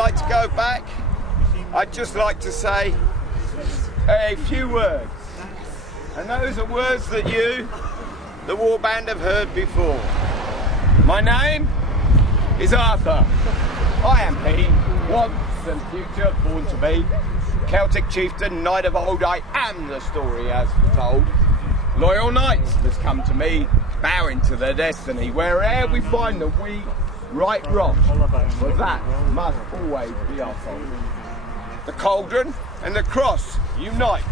like to go back, I'd just like to say a few words. And those are words that you, the warband, have heard before. My name is Arthur. I am he, once and future, born to be. Celtic chieftain, knight of old, I am the story as told. Loyal knights that's come to me, bowing to their destiny. Where'er we find the weak, right rock, for that must always be our fault. The cauldron and the cross unite.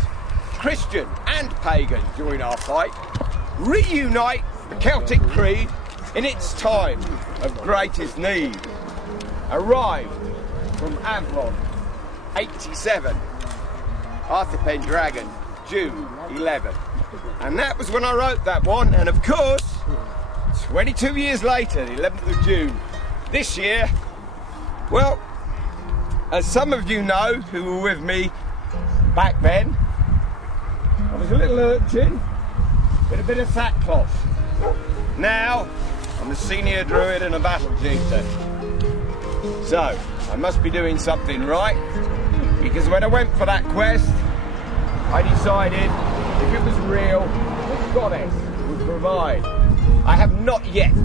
Christian and pagan join our fight. Reunite the Celtic creed in its time of greatest need. Arrived from Avalon, 87. Arthur Pendragon, June 11. And that was when I wrote that one. And of course, 22 years later, the 11th of June, this year, well, as some of you know who were with me back then, I was a little urchin with a bit of sackcloth. Now, I'm a senior druid and a battle chieftain. So, I must be doing something right, because when I went for that quest, I decided if it was real, the goddess would provide. I have not yet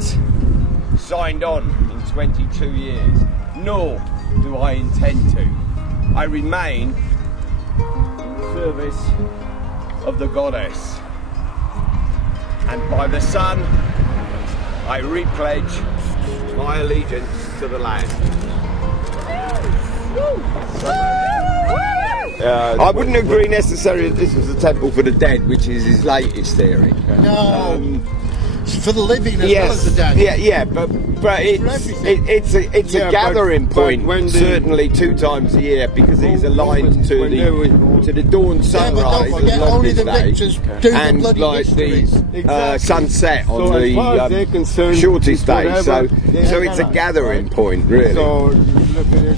signed on in 22 years, nor do I intend to. I remain in service of the goddess. And by the sun, I repledge my allegiance to the land. I wouldn't agree necessarily that this was a temple for the dead, which is his latest theory. No, it's for the living as well as the dead. Yeah, but it's a gathering point, certainly 2 times a year, because it's aligned to the dawn sunrise but don't forget, only the victors do and the bloody like the sunset on the shortest day. So it's a gathering point, really. So look at it.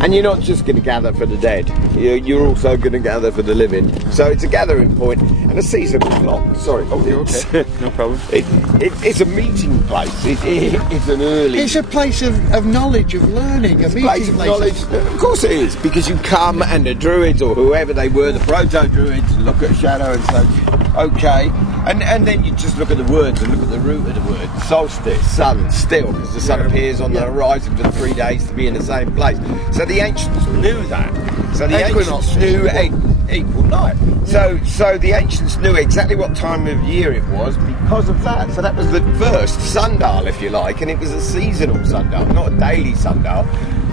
And you're not just going to gather for the dead, you're also going to gather for the living. So it's a gathering point and a seasonal clock. Sorry. Okay. No problem. It's a meeting place. It's an early... It's a place of knowledge, of learning, a meeting place. Of course it is, because you come and the Druids, or whoever they were, the proto-Druids, look at shadow and say, okay. And then you just look at the words and look at the root of the word. Solstice, sun, still, because the sun appears on the horizon for 3 days to be in the same place. So the ancients knew that. So the ancients knew equal night. So the ancients knew exactly what time of year it was because of that. So that was the first sundial, if you like, and it was a seasonal sundial, not a daily sundial.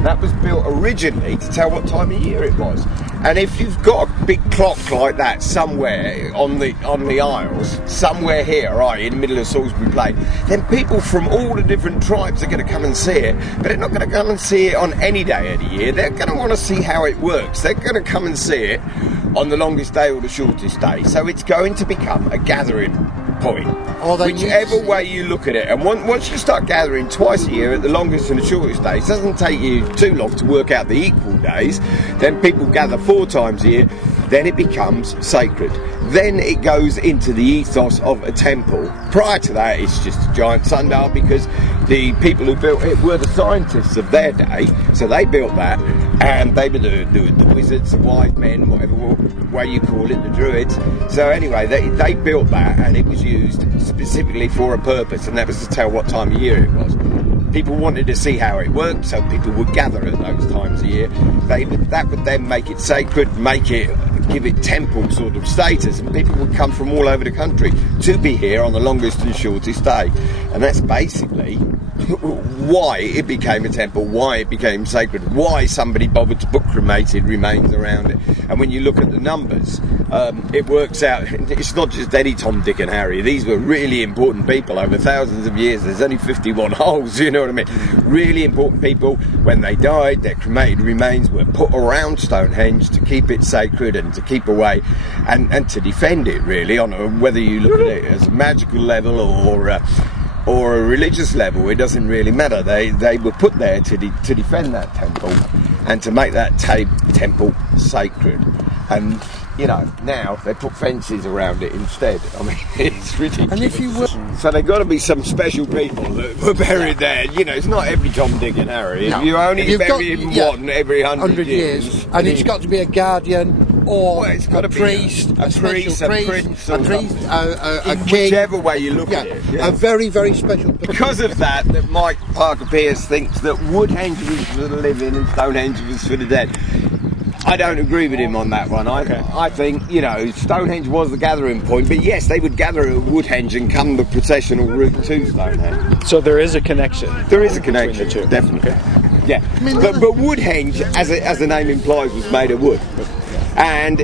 That was built originally to tell what time of year it was. And if you've got a big clock like that somewhere on the Isles, somewhere here, right, in the middle of Salisbury Plain, then people from all the different tribes are going to come and see it. But they're not going to come and see it on any day of the year. They're going to want to see how it works. They're going to come and see it on the longest day or the shortest day. So it's going to become a gathering point, whichever way you look at it. And once you start gathering twice a year at the longest and the shortest days, it doesn't take you too long to work out the equal days. Then people gather 4 times a year. Then it becomes sacred. Then it goes into the ethos of a temple. Prior to that, it's just a giant sundial, because the people who built it were the scientists of their day. So they built that, and they were the wizards, the wise men, whatever way you call it, the druids. So anyway, they built that, and it was used specifically for a purpose, and that was to tell what time of year it was. People wanted to see how it worked, so people would gather at those times a year. That would then make it sacred, give it temple sort of status, and people would come from all over the country to be here on the longest and shortest day. And that's basically why it became a temple, why it became sacred, why somebody bothered to put cremated remains around it. And when you look at the numbers, it works out, it's not just any Tom, Dick and Harry. These were really important people over thousands of years. There's only 51 holes, you know what I mean? Really important people. When they died, their cremated remains were put around Stonehenge to keep it sacred and to keep away and to defend it, really, on whether you look at it as a magical level or a religious level. It doesn't really matter. They were put there to defend that temple and to make that temple sacred. And you know, now they put fences around it instead. I mean, it's ridiculous. And if you were... So they've got to be some special people that were buried there. You know, it's not every Tom, Dick and Harry. No. You only You've bury got- him one every 100 years. And it's got to be a guardian or Well, it's got a to be priest, a priest, a prince, or a priest, something. a In king. whichever way you look Yeah, at it. a very, very special person. Because of that Mike Parker Pierce thinks that Woodhenge was for the living and Stonehenge was for the dead. I don't agree with him on that one. I think, you know, Stonehenge was the gathering point, but yes, they would gather at Woodhenge and come the processional route to Stonehenge. So there is a connection. There is a connection, between the two. definitely. Okay. Yeah, but Woodhenge, as the name implies, was made of wood. And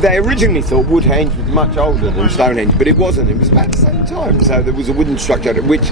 they originally thought Woodhenge was much older than Stonehenge, but it wasn't. It was about the same time. So there was a wooden structure which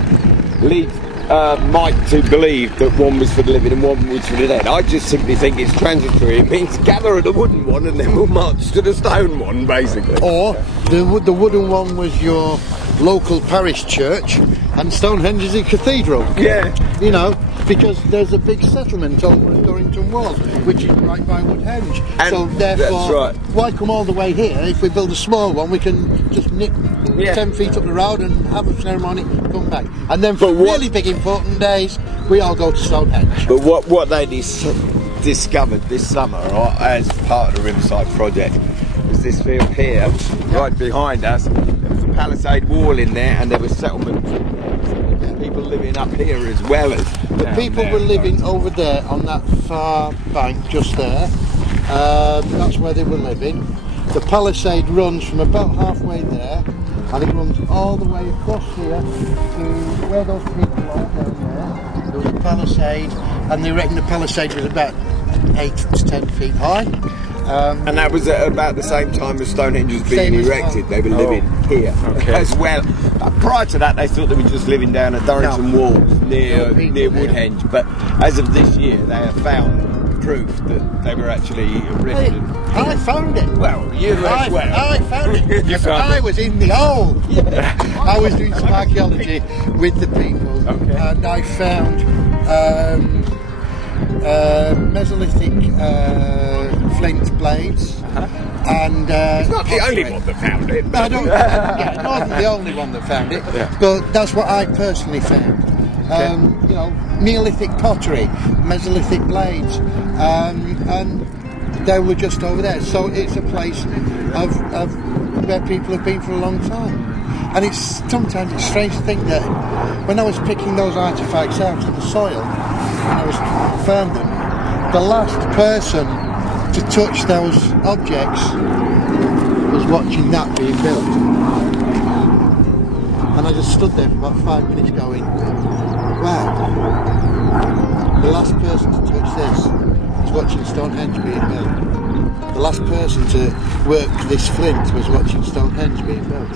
leads Mike to believe that one was for the living and one was for the dead. I just simply think it's transitory. It means gather at the wooden one and then we'll march to the stone one, basically. Or the wooden one was your local parish church and Stonehenge is a cathedral. Yeah. You know, because there's a big settlement over at Dorrington Walls, which is right by Woodhenge. And so therefore, that's right. why come all the way here? If we build a small one, we can just nip 10 feet up the road and have a ceremony, come back. And then for really big important days, we all go to Stonehenge. But what they discovered this summer, or as part of the Riverside project, was this field here, right behind us. There was a palisade wall in there, and there was settlement. People living up here as well as The people were living over there on that far bank just there. That's where they were living. The palisade runs from about halfway there and it runs all the way across here to where those people are down there. There was a palisade and they reckon the palisade was about 8 to 10 feet high. And that was at about the same time as Stonehenge was being Same as erected. well. They were living here as well. Prior to that, they thought they were just living down at Dorrington Walls near Woodhenge. But as of this year, they have found proof that they were actually erected. I found it. Well, you as well. I found it. You found I was in the hole. I was doing some archaeology with the people, and I found Mesolithic flint blades. And It's not the only one that found it. I don't. Yeah, it wasn't the only one that found it, but that's what I personally found. You know, Neolithic pottery, Mesolithic blades, and they were just over there. So it's a place of where people have been for a long time. And sometimes it's strange to think that when I was picking those artefacts out of the soil, when I found them, the last person to touch those objects was watching that being built. And I just stood there for about 5 minutes going, wow, the last person to touch this was watching Stonehenge being built. The last person to work this flint was watching Stonehenge being built.